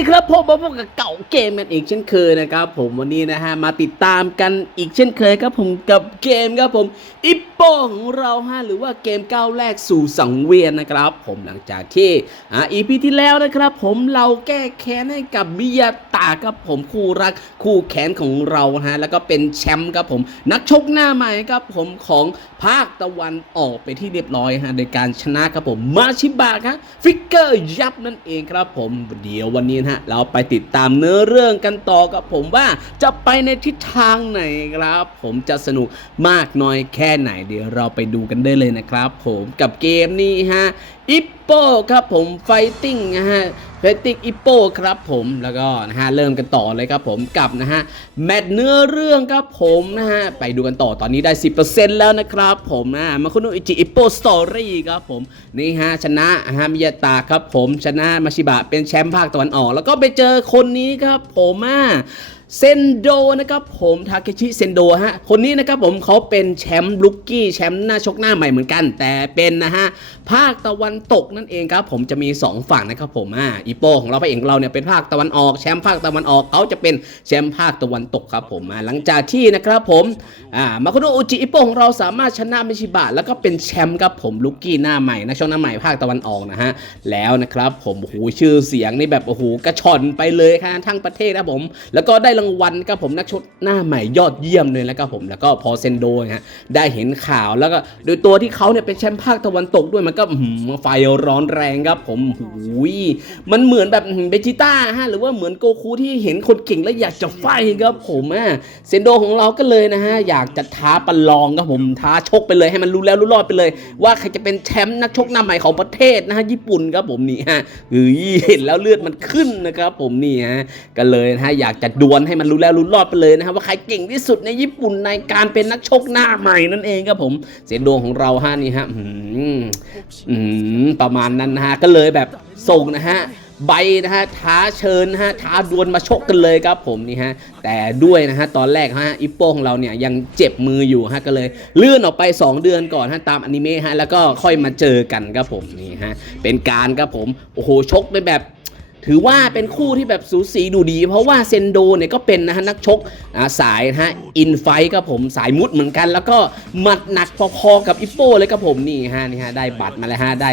ดีครับผมมาพบกับเก่าเกมกันอีกเช่นเคยนะครับ ผมวันนี้นะฮะมาติดตามกันอีกเช่นเคยครับผมกับเกมครับผมอิปโปของเราฮะหรือว่าเกมก้าวแรกสู่สังเวียนนะครับ ผมหลังจากที่อ่าอีพีที่แล้วนะครับ ผมเราแก้แค้นให้กับมิยาตาครับผมคู่รักคู่แค้นของเราฮะแล้วก็เป็นแชมป์ครับผมนักชกหน้าใหม่ครับผมของภาคตะวันออกไปที่เรียบร้อยฮะโดยการชนะครับผมมาชิบะครับฟิกเกอร์ยับนั่นเองครับผมเดี๋ยววันนี้นะฮะ เราไปติดตามเนื้อเรื่องกันต่อกับผมว่าจะไปในทิศทางไหนครับ ผมจะสนุกมากน้อยแค่ไหนเดี๋ยวเราไปดูกันได้เลยนะครับ ผมกับเกมนี้ฮะอิปโปครับผมไฟติ้งนะฮะ เฟติกอิโปครับผมแล้วก็นะฮะเริ่มกันต่อเลยครับผมกับนะฮะแมตเนื้อเรื่องครับผมนะฮะไปดูกันต่อตอนนี้ได้ 10%แล้วนะครับผมนะมาคุโนอิจิอิโปสตอรี่ครับผมนี่ฮะชนะฮะมิยาตาครับผมชนะมาชิบะเป็นแชมป์ภาคตะวันออก แล้วก็ไปเจอคนนี้ครับผมอะ เซนโดนะครับผมทาเคชิเซนโดฮะคนนี้นะครับผมเขาเป็นแชมป์ลุกกี้แชมป์หน้าชกหน้าใหม่เหมือนกัน แต่เป็นนะฮะภาคตะวันตกนั่นเองครับผมจะมี 2 ฝั่งนะครับผมอ่าอีโปของเราพระเอกของเราเนี่ยเป็นภาคตะวันออกแชมป์ภาคตะวันออกเขาจะเป็นแชมป์ภาคตะวันตกครับผมอ่าหลังจากที่นะครับผมอ่ามาโคโดอุจิอีโปของเราสามารถชนะมิชิบะแล้วก็เป็นแชมป์ครับผมลุกกี้หน้าใหม่นักชกหน้าใหม่ภาคตะวันออกนะฮะแล้วนะครับผมโอ้โหชื่อเสียงนี่แบบโอ้โหกระชอนไปเลยค่ะทั้งประเทศนะผมแล้วก็ได้รางวัลครับผมนักชกหน้าใหม่ยอดเยี่ยมเลยแล้วก็ผมแล้วก็พอเซนโดนะฮะได้เห็นข่าวแล้วก็โดยตัวที่เขาเนี่ยเป็นแชมป์ภาคตะวันตกด้วยมันก็หือไฟร้อนแรงครับผมหูยมันเหมือนแบบเบจิต้าฮะหรือว่าเหมือนโกคูที่เห็นคนเก่งแล้วอยากจะไฟครับผมอะเซนโดของเราก็เลยนะฮะอยากจะท้าประลองครับผมท้าชกไปเลยให้มันรู้แล้วรู้รอดไปเลย ว่าใครจะเป็นแชมป์นักชกหน้าใหม่ของประเทศนะฮะญี่ปุ่นครับผมนี่ฮะเฮ้ยเห็นแล้วเลือดมันขึ้นนะครับผมนี่ฮะก็เลยนะฮะอยากจะดวลให้มันรู้แล้วรู้รอดไปเลยนะครับว่าใครเก่งที่สุดในญี่ปุ่นในการเป็นนักชกหน้าใหม่นั่นเองครับผมเสียงดวงของเราฮะนี่ฮะประมาณนั้นนะฮะก็เลยแบบส่งนะฮะใบนะฮะท้าเชิญนะฮะท้าดวลมาชกกันเลยครับผมนี่ฮะแต่ด้วยนะฮะตอนแรกฮะอิปโป้ของเราเนี่ยยังเจ็บมืออยู่ฮะก็เลยเลื่อนออกไป 2 เดือนก่อนฮะตามอนิเมะฮะแล้วก็ค่อยมาเจอกันครับผมนี่ฮะเป็นการครับผมโอ้โหชกไปแบบ ถือว่าเป็นคู่ที่แบบสูสีดูดี เพราะว่าเซนโดเนี่ยก็เป็นนะฮะนักชกสายนะฮะอินไฟครับผมสายมุดเหมือนกัน แล้วก็หมัดหนักพอๆกับอิปโป้เลยครับผมนี่ฮะนี่ฮะได้บัตรมาแล้วฮะได้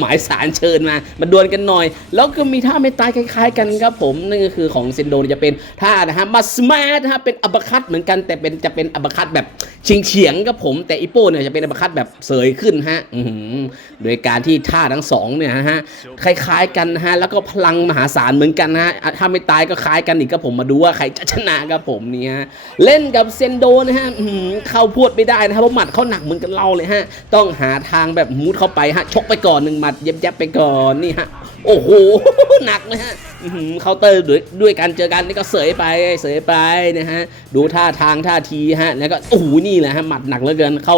หมายสารเชิญมามาดวลกันหน่อย แล้วก็มีท่าไม่ตายคล้าย ๆ กันครับผมนั่นก็คือของเซนโดจะเป็นท่านะฮะมาสมาร์ทนะฮะเป็นอัปคัตเหมือนกันแต่เป็นจะเป็นอัปคัตแบบเฉียงเฉียงๆครับผมแต่อิปโป้เนี่ยจะเป็นอัปคัตแบบเสยขึ้นฮะอื้อหือโดยการที่ท่าทั้งสองเนี่ยฮะคล้าย ๆกันนะฮะแล้วก็พลังมหาศาลเหมือนกันนะฮะถ้าไม่ตายก็คล้ายกันอีกครับผมมาดูว่าใครจะชนะครับผมเนี่ยเล่นกับเซนโดนะฮะเข้าพวดไม่ได้นะครับเพราะหมัดเขาหนักเหมือนกันเราเลยฮะต้องหาทางแบบมูดเข้าไปฮะชกไปก่อนหนึ่งหมัดเย็บๆไปก่อนนี่ฮะ โอ้โหหนักเลยฮะเคาน์เตอร์ด้วยด้วยกันเจอกันนี่ก็เสยไปเสยไปนะฮะดูท่าทางท่าทีฮะแล้วก็โอ้โหนี่แหละฮะหมัดหนักเหลือเกินเข้า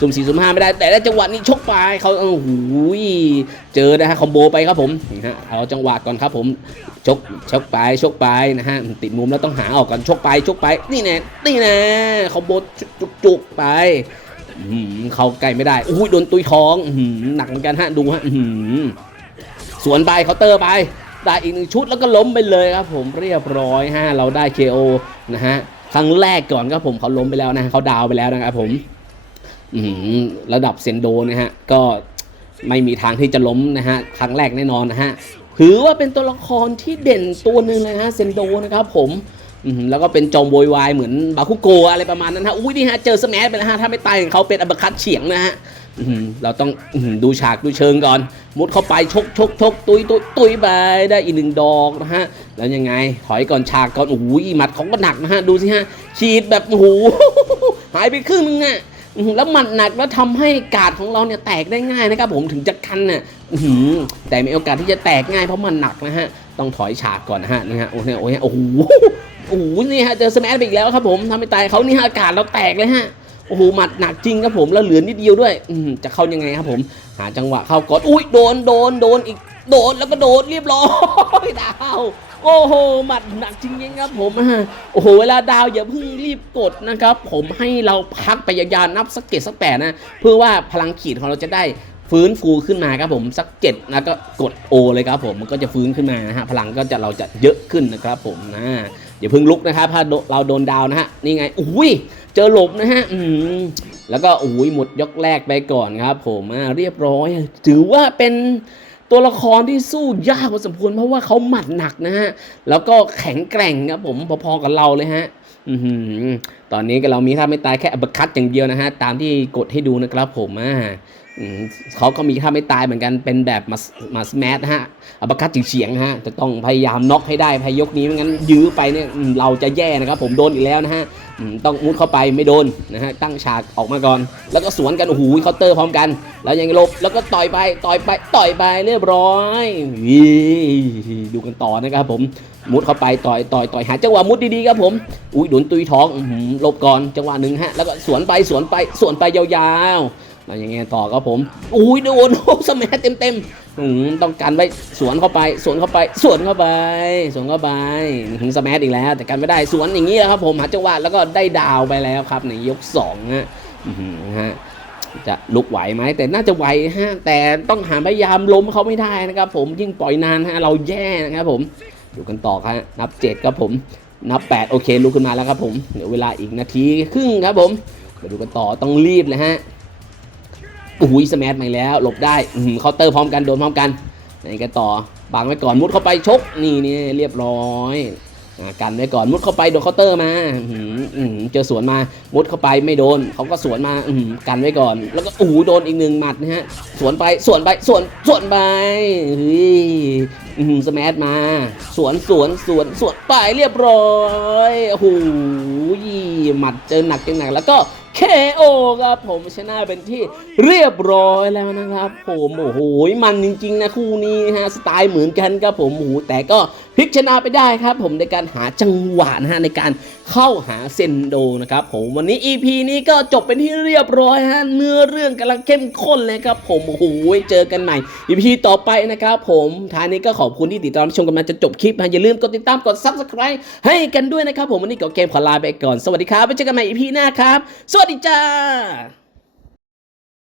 สุ่มสี่สุ่มห้าไม่ได้ แต่ได้จังหวะนี้ชกไปเขาโอ้โหเจอนะฮะคอมโบไปครับผมนี่ฮะเอาจังหวะก่อนครับผมชกชกไปชกไปนะฮะติดมุมแล้วต้องหาออกก่อนชกไปชกไปนี่แน่นี่แน่คอมโบจุกจุกๆไปเขาใกล้ไม่ได้อุ้ยโดนตุยท้องหนักเหมือนกันฮะดูฮะ วนไปเคาน์เตอร์ไปได้อีกหนึ่งชุดแล้วก็ล้มไปเลยครับผมเรียบร้อยฮะเราได้ KO นะฮะครั้งแรกก่อนครับผมเขาล้มไปแล้วนะเขาดาวไปแล้วนะครับผมระดับเซนโดนะฮะก็ไม่มีทางที่จะล้มนะฮะครั้งแรกแน่นอนนะฮะถือว่าเป็นตัวละครที่เด่นตัวหนึ่งเลยฮะเซนโดนะครับผมแล้วก็เป็นจอมโวยวายเหมือนบาคุโกะอะไรประมาณนั้นฮะอุ้ยนี่ฮะเจอสแมชไปแล้วฮะถ้าไม่ตายของเขาเป็นอัปเปอร์คัตเฉียงนะฮะ เราต้องดูฉากดูเชิงก่อน มุดเข้าไปชกชกชกตุยตุยตุยไปได้อีกหนึ่งดอกนะฮะ แล้วยังไง ถอยก่อนฉากก่อนโอ้โหหมัดของก็หนักนะฮะ ดูสิฮะ ฉีดแบบโอ้โหหายไปครึ่งนึงอะแล้วหมัดหนักแล้วทำให้การ์ดของเราเนี่ยแตกได้ง่ายนะครับผมถึงจะกันน่ะแต่มีโอกาสที่จะแตกง่ายเพราะมันหนักนะฮะ ต้องถอยฉากก่อนนะฮะนะฮะโอ้โหโอ้โหโอ้โหโอ้โหนี่ฮะเจอสแมชไปอีกแล้วครับผมทำให้ตายเขานี่ฮะอากาศเราแตกเลยฮะ โอ้โหหมัดหนักจริงครับผมแล้วเหลือนิดเดียวด้วยอืจะเข้ายังไงครับผมหาจังหวะเข้ากดอุ้ยโดนโดนโดนอีกโดนแล้วก็โดนเรียบร้อยดาวโอ้โหหมัดหนักจริงๆครับผมโอ้โหเวลาดาวอย่าเพิ่งรีบกดนะครับ ผมให้เราพักไปยาวๆนับสักเกตสักแปดนะ เพื่อว่าพลังขีดของเราจะได้ฟื้นฟูขึ้นมาครับผมสักเจ็ดแล้วก็กดโอเลยครับผมมันก็จะฟื้นขึ้นมานะฮะพลังก็จะเราจะเยอะขึ้นนะครับผมนะ อย่าเพิ่งลุกนะครับถ้าเราโดนดาวนะฮะนี่ไงอุ้ยเจอหลบนะฮะอืมแล้วก็อุ้ยหมดยกแรกไปก่อนครับ ผมเรียบร้อย ถือว่าเป็นตัวละครที่สู้ยากพอสมควรเพราะว่าเขาหมัดหนักนะฮะแล้วก็แข็งแกร่งครับผมพอๆกับเราเลยฮะตอนนี้ก็เรามีท่าไม่ตายแค่อัปคัตอย่างเดียวนะฮะ ตามที่กดให้ดูนะครับผมอ่าเขาก็มีท่าไม่ตายเหมือนกันเป็นแบบมามาสแมทฮะอัปคัตเฉียงฮะจะต้องพยายามน็อกให้ได้พายกนี้ไม่งั้นยื้อไปเนี่ยเราจะแย่นะครับผมโดนอีกแล้วนะฮะต้องมุดเข้าไปไม่โดนนะฮะตั้งฉากออกมาก่อน แล้วก็สวนกันโอ้โหเคาน์เตอร์พร้อมกัน แล้วยังลบแล้วก็ต่อยไปต่อยไปต่อยไปเรียบร้อยอีดูกันต่อนะครับผมมุดเข้าไปต่อยต่อยต่อยหาจังหวะมุดดีๆครับผมอุ้ยโดนตุยท้องอืหลบก่อนจังหวะหนึ่งฮะแล้วก็สวนไปสวนไปสวนไปยาวๆแล้วยังไงต่อครับผมอุ้ยโดนโอ้สมัเต็มเต็มๆต้องการไว้สวนเข้าไปสวนเข้าไปสวนเข้าไปสวนเข้าไปถึงสมัอีกแล้ว แต่กันไม่ได้สวนอย่างนี้แหละครับผมหาจังหวะแล้วก็ได้ดาวไปแล้วครับในยกสองฮะฮะจะลุกไหวไหมแต่น่าจะไหวฮะแต่ต้องหาพยายามล้มเขาไม่ได้นะครับผมยิ่งปล่อยนานฮะเราแย่นะครับผมดูกันต่อครับนับเจ็ดครับผม นับแปดโอเคลุกขึ้นมาแล้วครับผมเดี๋ยวเวลาอีกนาทีครึ่งครับผมมาดูกันต่อต้องรีบเลยฮะโอ้ยสมัมาแล้วหลบได้อื้อหือเคาน์เตอร์พร้อมกันโดนพร้อมกันไหนกันต่อบังไว้ก่อนมุดเข้าไปชกนี่นี่เรียบร้อย กันไว้ก่อนมุดเข้าไปโดนเคาน์เตอร์มาอืเจอสวนมามุดเข้าไปไม่โดนเขาก็สวนมาอืกันไว้ก่อน แล้วก็โอ้โหโดนอีกหนึ่งหมัดนะฮะสวนไปสวนไปสวนสวนไปเฮ้ยอื้อหือสมัมา สวนสวนสวนสวนไปเรียบร้อยโอ้โหหมัดเจอหนักเจอหนักแล้วก็ KO ครับผมชนะเป็นที่เรียบร้อยแล้วนะครับผมโอ้โหมันจริงๆนะคู่นี้ฮะสไตล์เหมือนกันครับผมโอ้โหแต่ก็พลิกชนะไปได้ครับผมในการหาจังหวะนะฮะในการเข้าหาเซนโดนะครับผมวันนี้ EP นี้ก็จบเป็นที่เรียบร้อยฮะเนื้อเรื่องกำลังเข้มข้นเลยครับผมโอ้โหเจอกันใหม่ EP ต่อไปนะครับผมท้ายนี้ก็ขอบคุณที่ติดตามชมกันมาจนจบคลิปนะอย่าลืมกดติดตามกด Subscribe ให้กันด้วยนะครับผมวันนี้ก็เกมขอลาไปก่อนสวัสดีครับไว้เจอกันใหม่ EP หน้าครับสวัสดีจ้า